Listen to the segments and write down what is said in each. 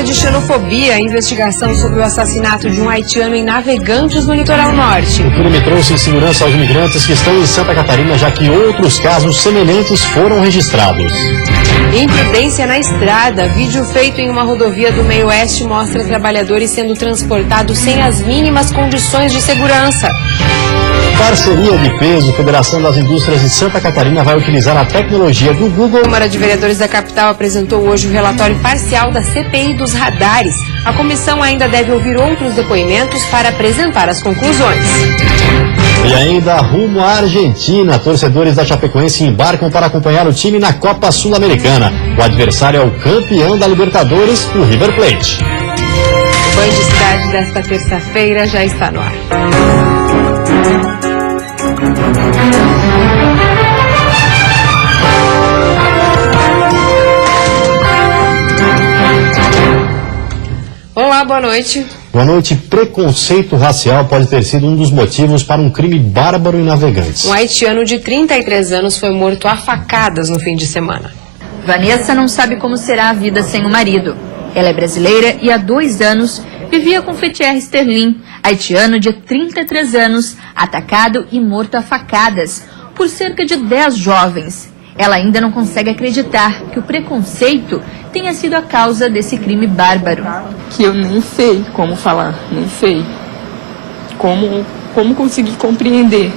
suspeita de xenofobia, a investigação sobre o assassinato de um haitiano em Navegantes, no litoral norte. O crime trouxe insegurança aos imigrantes que estão em Santa Catarina, já que outros casos semelhantes foram registrados. Imprudência na estrada. Vídeo feito em uma rodovia do meio oeste mostra trabalhadores sendo transportados sem as mínimas condições de segurança. Parceria de peso. Federação das Indústrias de Santa Catarina vai utilizar a tecnologia do Google. A Câmara de Vereadores da capital apresentou hoje o relatório parcial da CPI dos radares. A comissão ainda deve ouvir outros depoimentos para apresentar as conclusões. E ainda rumo à Argentina, torcedores da Chapecoense embarcam para acompanhar o time na Copa Sul-Americana. O adversário é o campeão da Libertadores, o River Plate. O Band de Cidade desta terça-feira já está no ar. Olá, boa noite. Boa noite. Preconceito racial pode ter sido um dos motivos para um crime bárbaro em Navegantes. Um haitiano de 33 anos foi morto a facadas no fim de semana. Vanessa não sabe como será a vida sem o marido. Ela é brasileira e há 2 anos vivia com Fetier Sterling, haitiano de 33 anos, atacado e morto a facadas por cerca de 10 jovens. Ela ainda não consegue acreditar que o preconceito tenha sido a causa desse crime bárbaro. Que eu nem sei como falar, nem sei como conseguir compreender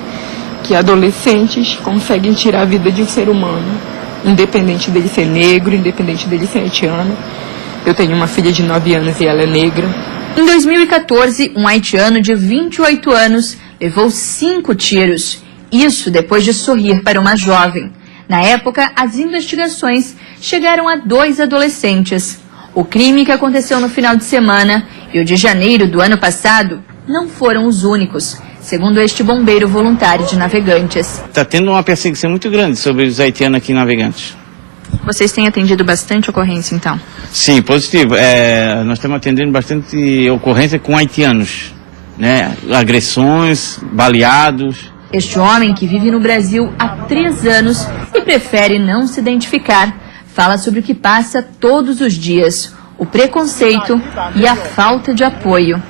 que adolescentes conseguem tirar a vida de um ser humano, independente dele ser negro, independente dele ser haitiano. Eu tenho uma filha de 9 anos e ela é negra. Em 2014, um haitiano de 28 anos levou 5 tiros. Isso depois de sorrir para uma jovem. Na época, as investigações chegaram a 2 adolescentes. O crime que aconteceu no final de semana e o de janeiro do ano passado não foram os únicos, segundo este bombeiro voluntário de Navegantes. Está tendo uma perseguição muito grande sobre os haitianos aqui em Navegantes. Vocês têm atendido bastante ocorrência, então? Sim, positivo. Nós estamos atendendo bastante ocorrência com haitianos, né? Agressões, baleados. Este homem, que vive no Brasil há 3 anos e prefere não se identificar, fala sobre o que passa todos os dias, o preconceito e a falta de apoio.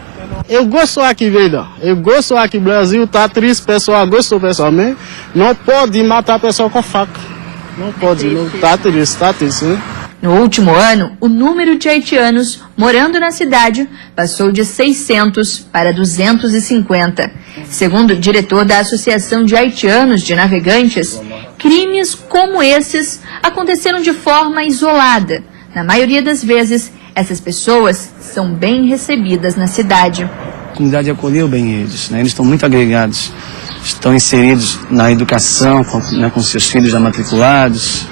Eu gosto aqui, vida. Eu gosto aqui no Brasil, tá triste, pessoal, gosto pessoalmente. Não pode matar a pessoa com faca. Não pode, não, tá triste, né? No último ano, o número de haitianos morando na cidade passou de 600 para 250. Segundo o diretor da Associação de Haitianos de Navegantes, crimes como esses aconteceram de forma isolada. Na maioria das vezes, essas pessoas são bem recebidas na cidade. A comunidade acolheu bem eles, né? Eles estão muito agregados, estão inseridos na educação, com seus filhos já matriculados.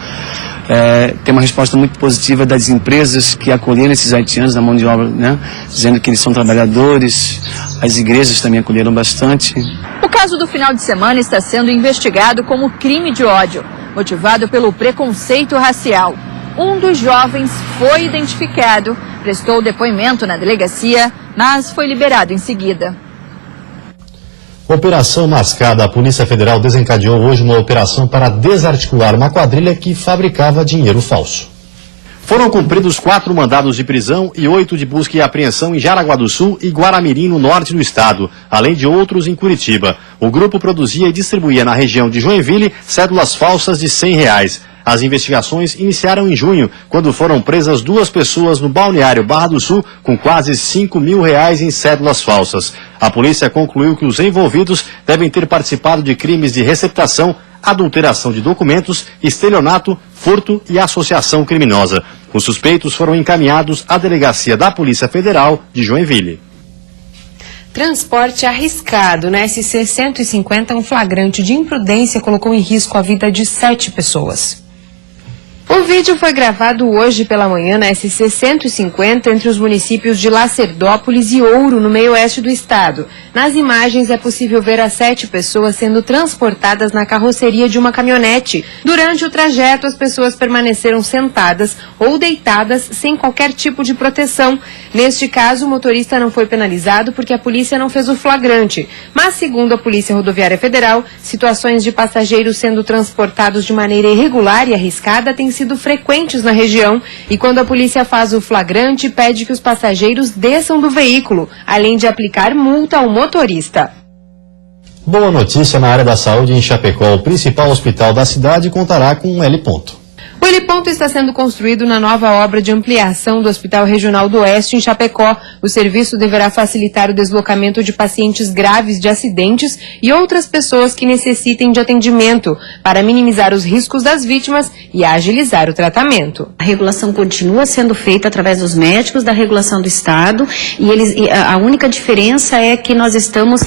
Tem uma resposta muito positiva das empresas que acolheram esses haitianos na mão de obra, né? Dizendo que eles são trabalhadores. As igrejas também acolheram bastante. O caso do final de semana está sendo investigado como crime de ódio, motivado pelo preconceito racial. Um dos jovens foi identificado, prestou depoimento na delegacia, mas foi liberado em seguida. Operação Mascada. A Polícia Federal desencadeou hoje uma operação para desarticular uma quadrilha que fabricava dinheiro falso. Foram cumpridos 4 mandados de prisão e 8 de busca e apreensão em Jaraguá do Sul e Guaramirim, no norte do estado, além de outros em Curitiba. O grupo produzia e distribuía na região de Joinville cédulas falsas de R$100. As investigações iniciaram em junho, quando foram presas 2 pessoas no balneário Barra do Sul com quase R$5 mil em cédulas falsas. A polícia concluiu que os envolvidos devem ter participado de crimes de receptação, adulteração de documentos, estelionato, furto e associação criminosa. Os suspeitos foram encaminhados à delegacia da Polícia Federal de Joinville. Transporte arriscado. Na SC 150, um flagrante de imprudência colocou em risco a vida de 7 pessoas. O vídeo foi gravado hoje pela manhã na SC 150 entre os municípios de Lacerdópolis e Ouro, no meio oeste do estado. Nas imagens é possível ver as 7 pessoas sendo transportadas na carroceria de uma caminhonete. Durante o trajeto, as pessoas permaneceram sentadas ou deitadas sem qualquer tipo de proteção. Neste caso, o motorista não foi penalizado porque a polícia não fez o flagrante. Mas, segundo a Polícia Rodoviária Federal, situações de passageiros sendo transportados de maneira irregular e arriscada têm sido sido frequentes na região e quando a polícia faz o flagrante, pede que os passageiros desçam do veículo, além de aplicar multa ao motorista. Boa notícia na área da saúde em Chapecó. O principal hospital da cidade contará com um L-ponto. O L-ponto está sendo construído na nova obra de ampliação do Hospital Regional do Oeste, em Chapecó. O serviço deverá facilitar o deslocamento de pacientes graves de acidentes e outras pessoas que necessitem de atendimento, para minimizar os riscos das vítimas e agilizar o tratamento. A regulação continua sendo feita através dos médicos da regulação do Estado e a única diferença é que nós estamos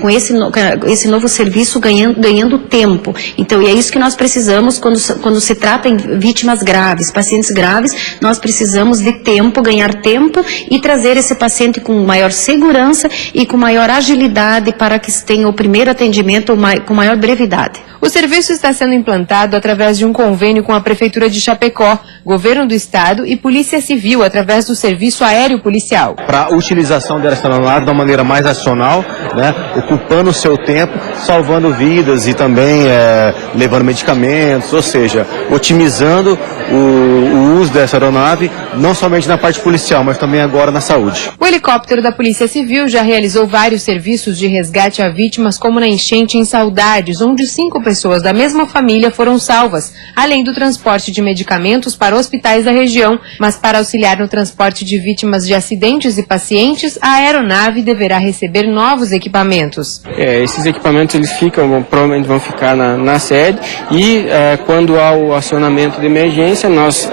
com esse novo serviço ganhando tempo. Então, e é isso que nós precisamos quando se trata em vítimas graves, pacientes graves, nós precisamos de tempo, ganhar tempo e trazer esse paciente com maior segurança e com maior agilidade para que se tenha o primeiro atendimento com maior brevidade. O serviço está sendo implantado através de um convênio com a Prefeitura de Chapecó, Governo do Estado e Polícia Civil, através do Serviço Aéreo Policial. Para a utilização dessa aeronave de uma maneira mais racional, né, ocupando o seu tempo, salvando vidas e também levando medicamentos, ou seja, otimizando o uso dessa aeronave, não somente na parte policial, mas também agora na saúde. O helicóptero da Polícia Civil já realizou vários serviços de resgate a vítimas, como na enchente em Saudades, onde 5 pessoas da mesma família foram salvas, além do transporte de medicamentos para hospitais da região. Mas para auxiliar no transporte de vítimas de acidentes e pacientes, a aeronave deverá receber novos equipamentos. Esses equipamentos provavelmente vão ficar na sede e quando há o acionamento de emergência, nós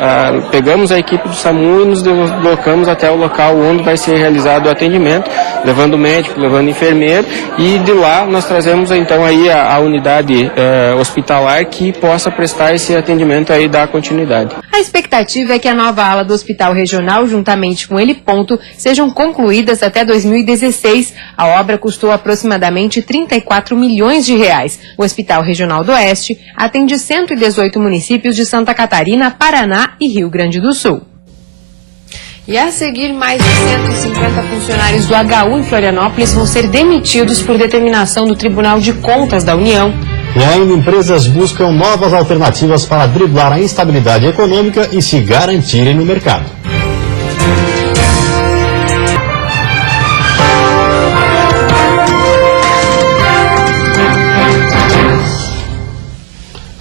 pegamos a equipe do SAMU e nos deslocamos até o local onde vai ser realizado o atendimento, levando médico, levando enfermeiro, e de lá nós trazemos então aí a unidade hospitalar que possa prestar esse atendimento aí e dar continuidade. A expectativa é que a nova ala do Hospital Regional, juntamente com ele ponto, sejam concluídas até 2016. A obra custou aproximadamente 34 milhões de reais. O Hospital Regional do Oeste atende 118 municípios de Santa Catarina, Paraná e Rio Grande do Sul. E a seguir, mais de 150 funcionários do HU em Florianópolis vão ser demitidos por determinação do Tribunal de Contas da União. E ainda empresas buscam novas alternativas para driblar a instabilidade econômica e se garantirem no mercado.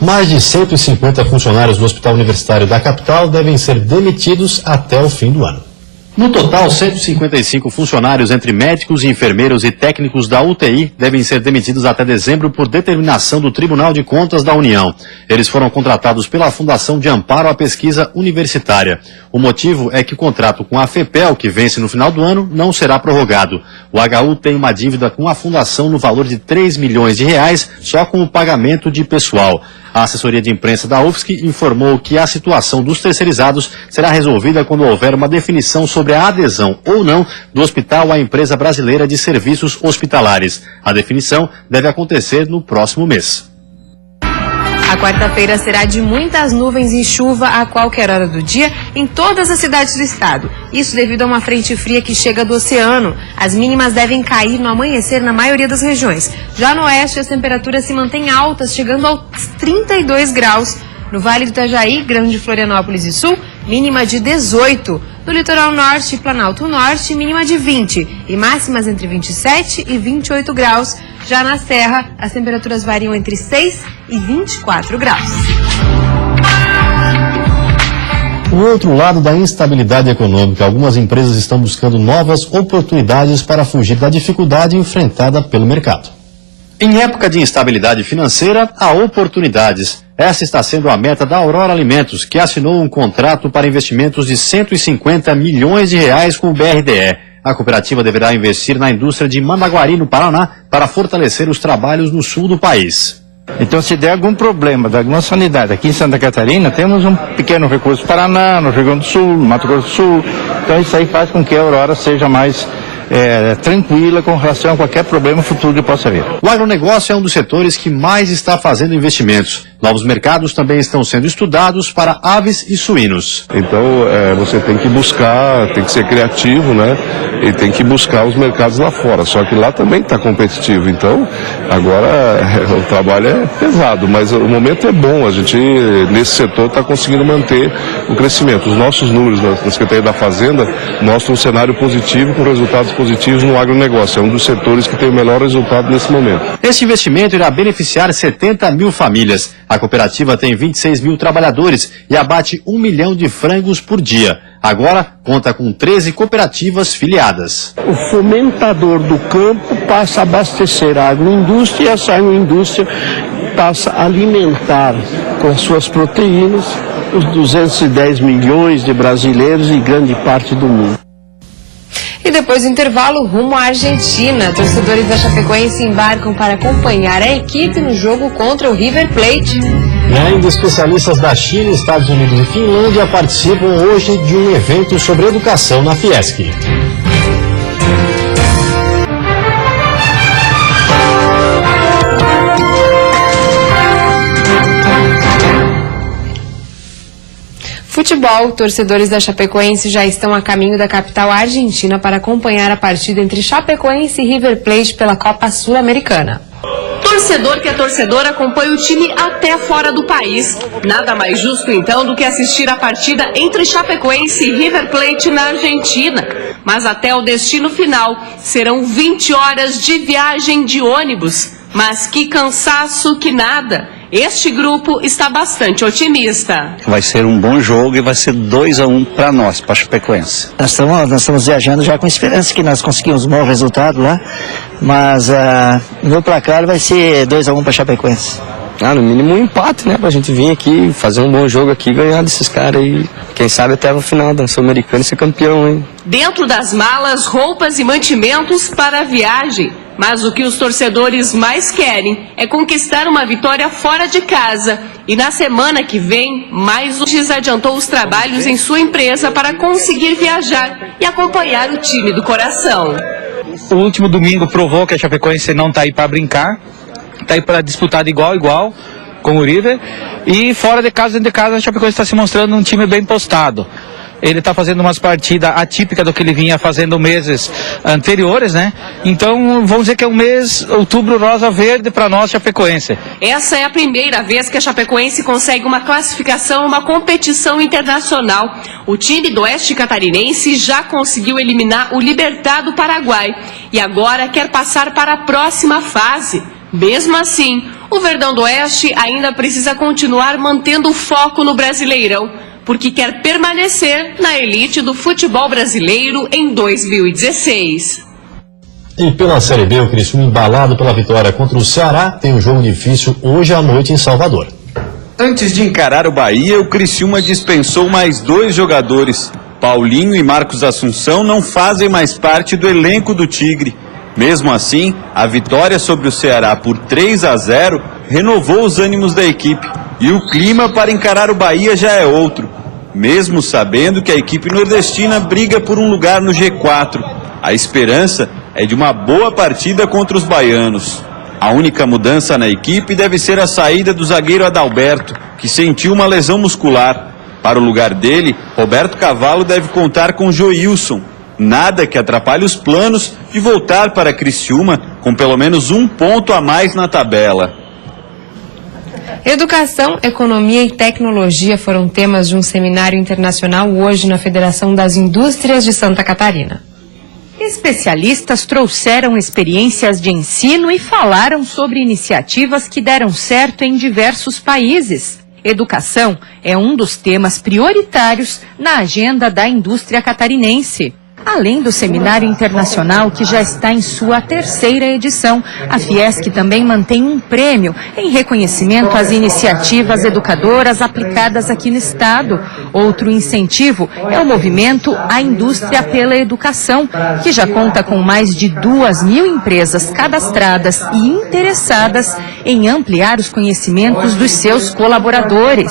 Mais de 150 funcionários do Hospital Universitário da capital devem ser demitidos até o fim do ano. No total, 155 funcionários entre médicos, enfermeiros e técnicos da UTI devem ser demitidos até dezembro por determinação do Tribunal de Contas da União. Eles foram contratados pela Fundação de Amparo à Pesquisa Universitária. O motivo é que o contrato com a FEPEL, que vence no final do ano, não será prorrogado. O HU tem uma dívida com a Fundação no valor de 3 milhões de reais só com o pagamento de pessoal. A assessoria de imprensa da UFSC informou que a situação dos terceirizados será resolvida quando houver uma definição sobre a adesão ou não do hospital à empresa brasileira de serviços hospitalares. A definição deve acontecer no próximo mês. A quarta-feira será de muitas nuvens e chuva a qualquer hora do dia em todas as cidades do estado. Isso devido a uma frente fria que chega do oceano. As mínimas devem cair no amanhecer na maioria das regiões. Já no oeste, as temperaturas se mantêm altas, chegando aos 32 graus. No Vale do Itajaí, Grande Florianópolis e Sul, mínima de 18. No litoral norte e Planalto Norte, mínima de 20. E máximas entre 27 e 28 graus. Já na Serra, as temperaturas variam entre 6 e 24 graus. O outro lado da instabilidade econômica, algumas empresas estão buscando novas oportunidades para fugir da dificuldade enfrentada pelo mercado. Em época de instabilidade financeira, há oportunidades. Essa está sendo a meta da Aurora Alimentos, que assinou um contrato para investimentos de 150 milhões de reais com o BRDE. A cooperativa deverá investir na indústria de Mandaguari, no Paraná, para fortalecer os trabalhos no sul do país. Então, se der algum problema da nossa unidade aqui em Santa Catarina, temos um pequeno recurso no Paraná, no Rio Grande do Sul, no Mato Grosso do Sul. Então, isso aí faz com que a Aurora seja mais tranquila com relação a qualquer problema futuro que possa vir. O agronegócio é um dos setores que mais está fazendo investimentos. Novos mercados também estão sendo estudados para aves e suínos. Então, você tem que buscar, tem que ser criativo, né? E tem que buscar os mercados lá fora. Só que lá também está competitivo. Então, agora o trabalho é pesado, mas o momento é bom. A gente, nesse setor, está conseguindo manter o crescimento. Os nossos números da Secretaria da Fazenda mostram um cenário positivo com resultados positivos no agronegócio. É um dos setores que tem o melhor resultado nesse momento. Este investimento irá beneficiar 70 mil famílias. A cooperativa tem 26 mil trabalhadores e abate 1 milhão de frangos por dia. Agora conta com 13 cooperativas filiadas. O fomentador do campo passa a abastecer a agroindústria e essa agroindústria passa a alimentar com as suas proteínas os 210 milhões de brasileiros e grande parte do mundo. E depois do intervalo, rumo à Argentina. Torcedores da Chapecoense embarcam para acompanhar a equipe no jogo contra o River Plate. E ainda especialistas da China, Estados Unidos e Finlândia participam hoje de um evento sobre educação na Fiesc. Futebol, torcedores da Chapecoense já estão a caminho da capital argentina para acompanhar a partida entre Chapecoense e River Plate pela Copa Sul-Americana. Torcedor que é torcedor acompanha o time até fora do país. Nada mais justo então do que assistir a partida entre Chapecoense e River Plate na Argentina. Mas até o destino final serão 20 horas de viagem de ônibus. Mas que cansaço que nada! Este grupo está bastante otimista. Vai ser um bom jogo e vai ser 2-1 para nós, para a Chapecoense. Nós estamos viajando já com esperança que nós conseguimos um bom resultado lá, mas no meu placar vai ser 2-1 para a Chapecoense. No mínimo um empate, né? Pra gente vir aqui, fazer um bom jogo aqui e ganhar desses caras aí. Quem sabe até no final da Sul-Americana e ser campeão, hein? Dentro das malas, roupas e mantimentos para a viagem. Mas o que os torcedores mais querem é conquistar uma vitória fora de casa. E na semana que vem, mais um adiantou os trabalhos em sua empresa para conseguir viajar e acompanhar o time do coração. O último domingo provou que a Chapecoense não está aí para brincar, está aí para disputar de igual a igual com o River. E fora de casa, dentro de casa, a Chapecoense está se mostrando um time bem postado. Ele está fazendo umas partidas atípicas do que ele vinha fazendo meses anteriores, né? Então, vamos dizer que é um mês, outubro rosa verde para nós, Chapecoense. Essa é a primeira vez que a Chapecoense consegue uma classificação numa competição internacional. O time do Oeste Catarinense já conseguiu eliminar o Libertad do Paraguai e agora quer passar para a próxima fase. Mesmo assim, o Verdão do Oeste ainda precisa continuar mantendo o foco no Brasileirão, porque quer permanecer na elite do futebol brasileiro em 2016. E pela Série B, o Criciúma, embalado pela vitória contra o Ceará, tem um jogo difícil hoje à noite em Salvador. Antes de encarar o Bahia, o Criciúma dispensou mais 2 jogadores. Paulinho e Marcos Assunção não fazem mais parte do elenco do Tigre. Mesmo assim, a vitória sobre o Ceará por 3-0 renovou os ânimos da equipe. E o clima para encarar o Bahia já é outro, mesmo sabendo que a equipe nordestina briga por um lugar no G4. A esperança é de uma boa partida contra os baianos. A única mudança na equipe deve ser a saída do zagueiro Adalberto, que sentiu uma lesão muscular. Para o lugar dele, Roberto Cavalo deve contar com Joilson. Nada que atrapalhe os planos de voltar para Criciúma com pelo menos 1 ponto a mais na tabela. Educação, economia e tecnologia foram temas de um seminário internacional hoje na Federação das Indústrias de Santa Catarina. Especialistas trouxeram experiências de ensino e falaram sobre iniciativas que deram certo em diversos países. Educação é um dos temas prioritários na agenda da indústria catarinense. Além do seminário internacional, que já está em sua 3ª edição, a Fiesc também mantém um prêmio em reconhecimento às iniciativas educadoras aplicadas aqui no estado. Outro incentivo é o movimento A Indústria pela Educação, que já conta com mais de 2.000 empresas cadastradas e interessadas em ampliar os conhecimentos dos seus colaboradores.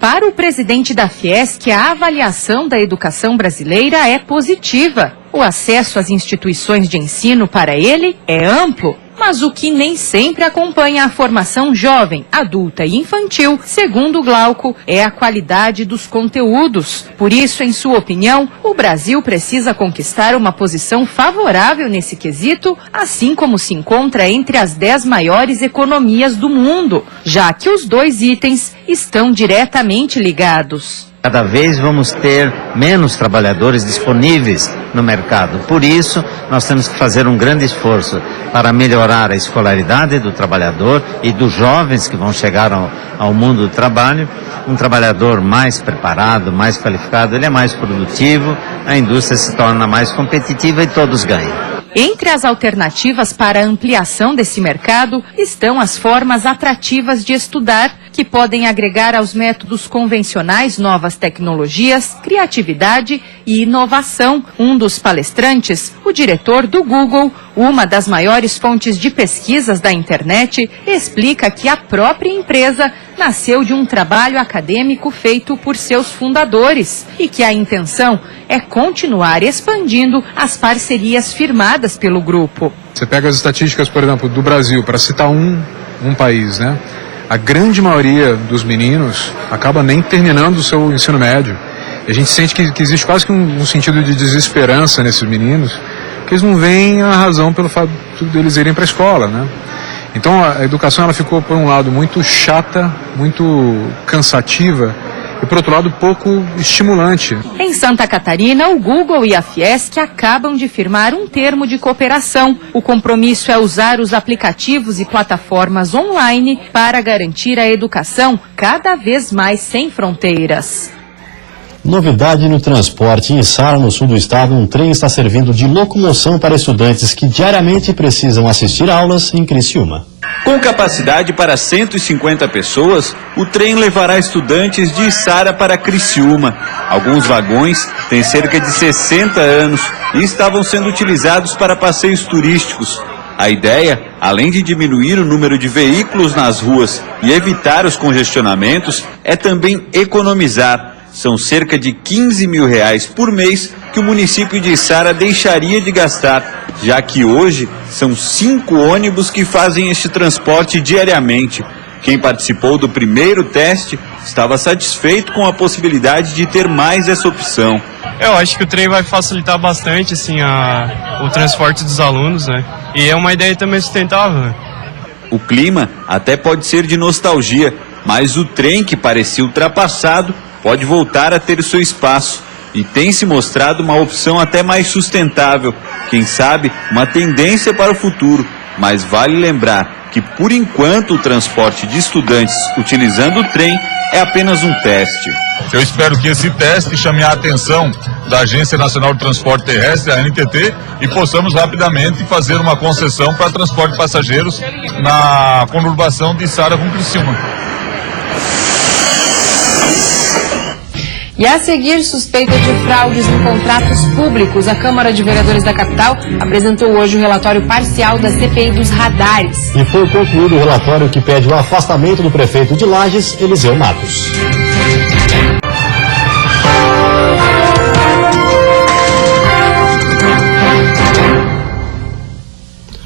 Para o presidente da Fiesc, a avaliação da educação brasileira é positiva. O acesso às instituições de ensino para ele é amplo, mas o que nem sempre acompanha a formação jovem, adulta e infantil, segundo Glauco, é a qualidade dos conteúdos. Por isso, em sua opinião, o Brasil precisa conquistar uma posição favorável nesse quesito, assim como se encontra entre as 10 maiores economias do mundo, já que os dois itens estão diretamente ligados. Cada vez vamos ter menos trabalhadores disponíveis no mercado. Por isso, nós temos que fazer um grande esforço para melhorar a escolaridade do trabalhador e dos jovens que vão chegar ao mundo do trabalho. Um trabalhador mais preparado, mais qualificado, ele é mais produtivo, a indústria se torna mais competitiva e todos ganham. Entre as alternativas para a ampliação desse mercado estão as formas atrativas de estudar, que podem agregar aos métodos convencionais novas tecnologias, criatividade e inovação. Um dos palestrantes, o diretor do Google, uma das maiores fontes de pesquisas da internet, explica que a própria empresa nasceu de um trabalho acadêmico feito por seus fundadores e que a intenção é continuar expandindo as parcerias firmadas pelo grupo. Você pega as estatísticas, por exemplo, do Brasil, para citar um país, né? A grande maioria dos meninos acaba nem terminando o seu ensino médio. E a gente sente que existe quase que um sentido de desesperança nesses meninos, que eles não veem a razão pelo fato deles irem para a escola, né? Então a educação ela ficou, por um lado, muito chata, muito cansativa, e por outro lado, pouco estimulante. Em Santa Catarina, o Google e a Fiesc acabam de firmar um termo de cooperação. O compromisso é usar os aplicativos e plataformas online para garantir a educação cada vez mais sem fronteiras. Novidade no transporte. Em Sara, no sul do estado, um trem está servindo de locomoção para estudantes que diariamente precisam assistir aulas em Criciúma. Com capacidade para 150 pessoas, o trem levará estudantes de Sara para Criciúma. Alguns vagões têm cerca de 60 anos e estavam sendo utilizados para passeios turísticos. A ideia, além de diminuir o número de veículos nas ruas e evitar os congestionamentos, é também economizar. São cerca de R$15 mil por mês que o município de Sara deixaria de gastar, já que hoje são 5 ônibus que fazem este transporte diariamente. Quem participou do primeiro teste estava satisfeito com a possibilidade de ter mais essa opção. Eu acho que o trem vai facilitar bastante assim, o transporte dos alunos, né? E é uma ideia também sustentável, né? O clima até pode ser de nostalgia, mas o trem, que parecia ultrapassado, pode voltar a ter o seu espaço e tem se mostrado uma opção até mais sustentável, quem sabe uma tendência para o futuro, mas vale lembrar que por enquanto o transporte de estudantes utilizando o trem é apenas um teste. Eu espero que esse teste chame a atenção da Agência Nacional de Transporte Terrestre, a ANTT, e possamos rapidamente fazer uma concessão para transporte de passageiros na conurbação de Sara com Criciúma. E a seguir, suspeita de fraudes em contratos públicos, a Câmara de Vereadores da capital apresentou hoje o relatório parcial da CPI dos radares. E foi concluído o relatório que pede o afastamento do prefeito de Lages, Eliseu Matos.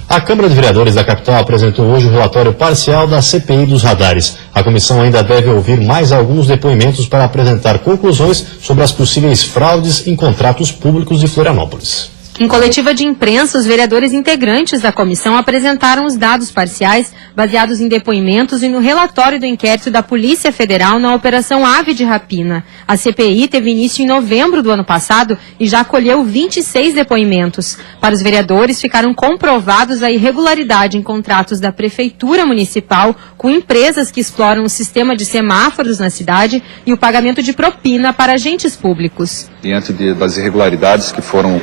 A Câmara de Vereadores da capital apresentou hoje o relatório parcial da CPI dos radares. A comissão ainda deve ouvir mais alguns depoimentos para apresentar conclusões sobre as possíveis fraudes em contratos públicos de Florianópolis. Em coletiva de imprensa, os vereadores integrantes da comissão apresentaram os dados parciais baseados em depoimentos e no relatório do inquérito da Polícia Federal na Operação Ave de Rapina. A CPI teve início em novembro do ano passado e já acolheu 26 depoimentos. Para os vereadores, ficaram comprovados a irregularidade em contratos da Prefeitura Municipal com empresas que exploram o sistema de semáforos na cidade e o pagamento de propina para agentes públicos. Diante das irregularidades que foram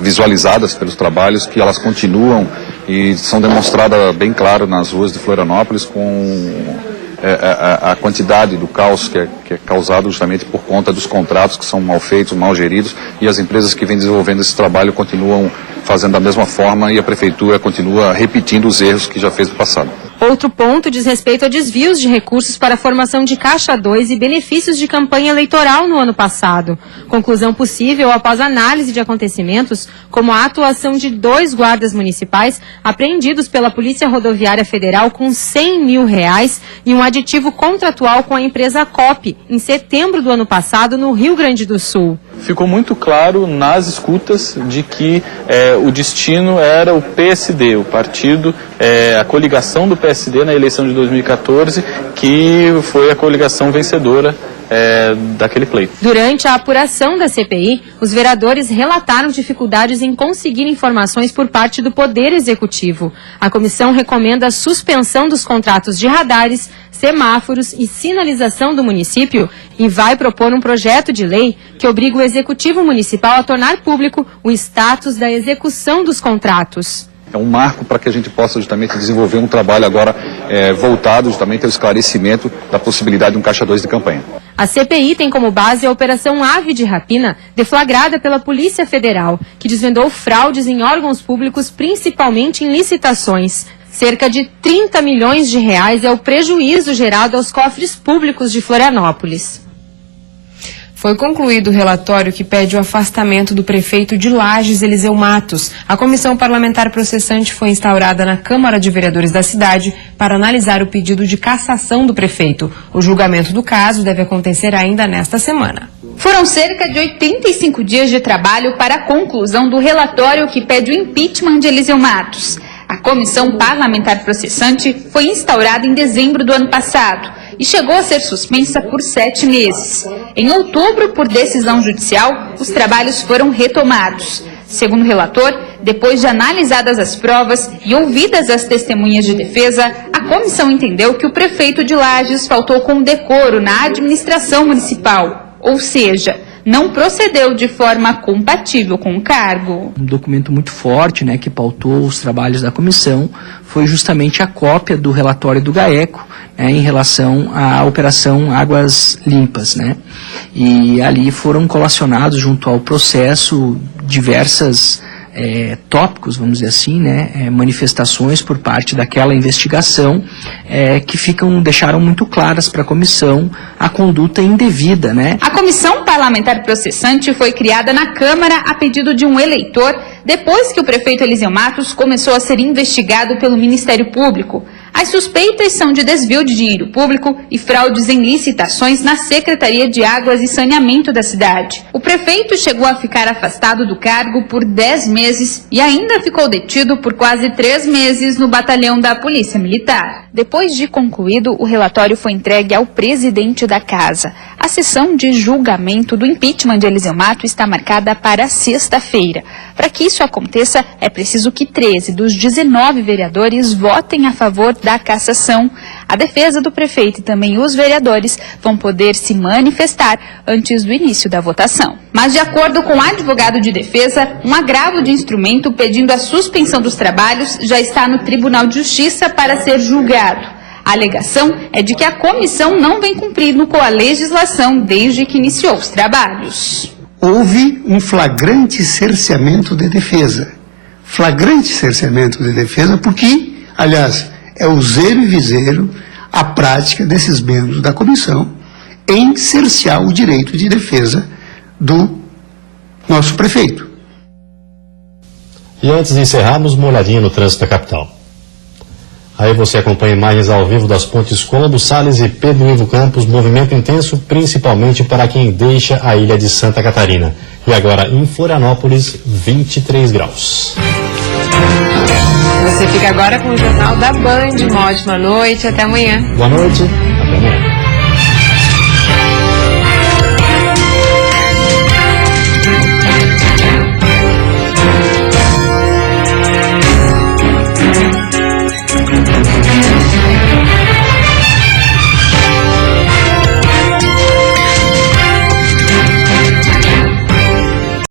visualizadas pelos trabalhos, que elas continuam e são demonstradas bem claro nas ruas de Florianópolis, com a quantidade do caos que é causado justamente por conta dos contratos que são mal feitos, mal geridos, e as empresas que vêm desenvolvendo esse trabalho continuam fazendo da mesma forma e a Prefeitura continua repetindo os erros que já fez no passado. Outro ponto diz respeito a desvios de recursos para a formação de Caixa 2 e benefícios de campanha eleitoral no ano passado. Conclusão possível após análise de acontecimentos, como a atuação de 2 guardas municipais apreendidos pela Polícia Rodoviária Federal com R$100 mil e um aditivo contratual com a empresa COP, em setembro do ano passado, no Rio Grande do Sul. Ficou muito claro nas escutas de que o destino era o PSD, o partido, a coligação do PSD na eleição de 2014, que foi a coligação vencedora daquele pleito. Durante a apuração da CPI, os vereadores relataram dificuldades em conseguir informações por parte do Poder Executivo. A comissão recomenda a suspensão dos contratos de radares, semáforos e sinalização do município e vai propor um projeto de lei que obriga o Executivo Municipal a tornar público o status da execução dos contratos. É um marco para que a gente possa justamente desenvolver um trabalho agora voltado justamente ao esclarecimento da possibilidade de um Caixa 2 de campanha. A CPI tem como base a Operação Ave de Rapina, deflagrada pela Polícia Federal, que desvendou fraudes em órgãos públicos, principalmente em licitações. Cerca de R$30 milhões é o prejuízo gerado aos cofres públicos de Florianópolis. Foi concluído o relatório que pede o afastamento do prefeito de Lages, Eliseu Matos. A comissão parlamentar processante foi instaurada na Câmara de Vereadores da cidade para analisar o pedido de cassação do prefeito. O julgamento do caso deve acontecer ainda nesta semana. Foram cerca de 85 dias de trabalho para a conclusão do relatório que pede o impeachment de Eliseu Matos. A comissão parlamentar processante foi instaurada em dezembro do ano passado e chegou a ser suspensa por 7 meses. Em outubro, por decisão judicial, os trabalhos foram retomados. Segundo o relator, depois de analisadas as provas e ouvidas as testemunhas de defesa, a comissão entendeu que o prefeito de Lages faltou com decoro na administração municipal, ou seja, não procedeu de forma compatível com o cargo. Um documento muito forte, né, que pautou os trabalhos da comissão, foi justamente a cópia do relatório do GAECO, né, em relação à Operação Águas Limpas, né? E ali foram colacionados junto ao processo diversas tópicos, vamos dizer assim, né, manifestações por parte daquela investigação que deixaram muito claras para a comissão a conduta indevida, né? A comissão parlamentar processante foi criada na Câmara a pedido de um eleitor depois que o prefeito Eliseu Matos começou a ser investigado pelo Ministério Público. As suspeitas são de desvio de dinheiro público e fraudes em licitações na Secretaria de Águas e Saneamento da cidade. O prefeito chegou a ficar afastado do cargo por 10 meses e ainda ficou detido por quase 3 meses no batalhão da Polícia Militar. Depois de concluído, o relatório foi entregue ao presidente da Casa. A sessão de julgamento do impeachment de Eliseu Matos está marcada para sexta-feira. Para que isso aconteça, é preciso que 13 dos 19 vereadores votem a favor da cassação. A defesa do prefeito e também os vereadores vão poder se manifestar antes do início da votação. Mas, de acordo com o advogado de defesa, um agravo de instrumento pedindo a suspensão dos trabalhos já está no Tribunal de Justiça para ser julgado. A alegação é de que a comissão não vem cumprindo com a legislação desde que iniciou os trabalhos. Houve um flagrante cerceamento de defesa. Flagrante cerceamento de defesa porque, aliás, é o zero e viseiro a prática desses membros da comissão em cercear o direito de defesa do nosso prefeito. E antes de encerrarmos, uma olhadinha no trânsito da capital. Aí você acompanha imagens ao vivo das pontes Colombo, Salles e Pedro Ivo Campos, movimento intenso, principalmente para quem deixa a ilha de Santa Catarina. E agora em Florianópolis, 23 graus. Você fica agora com o Jornal da Band. Uma ótima noite, até amanhã. Boa noite, até amanhã.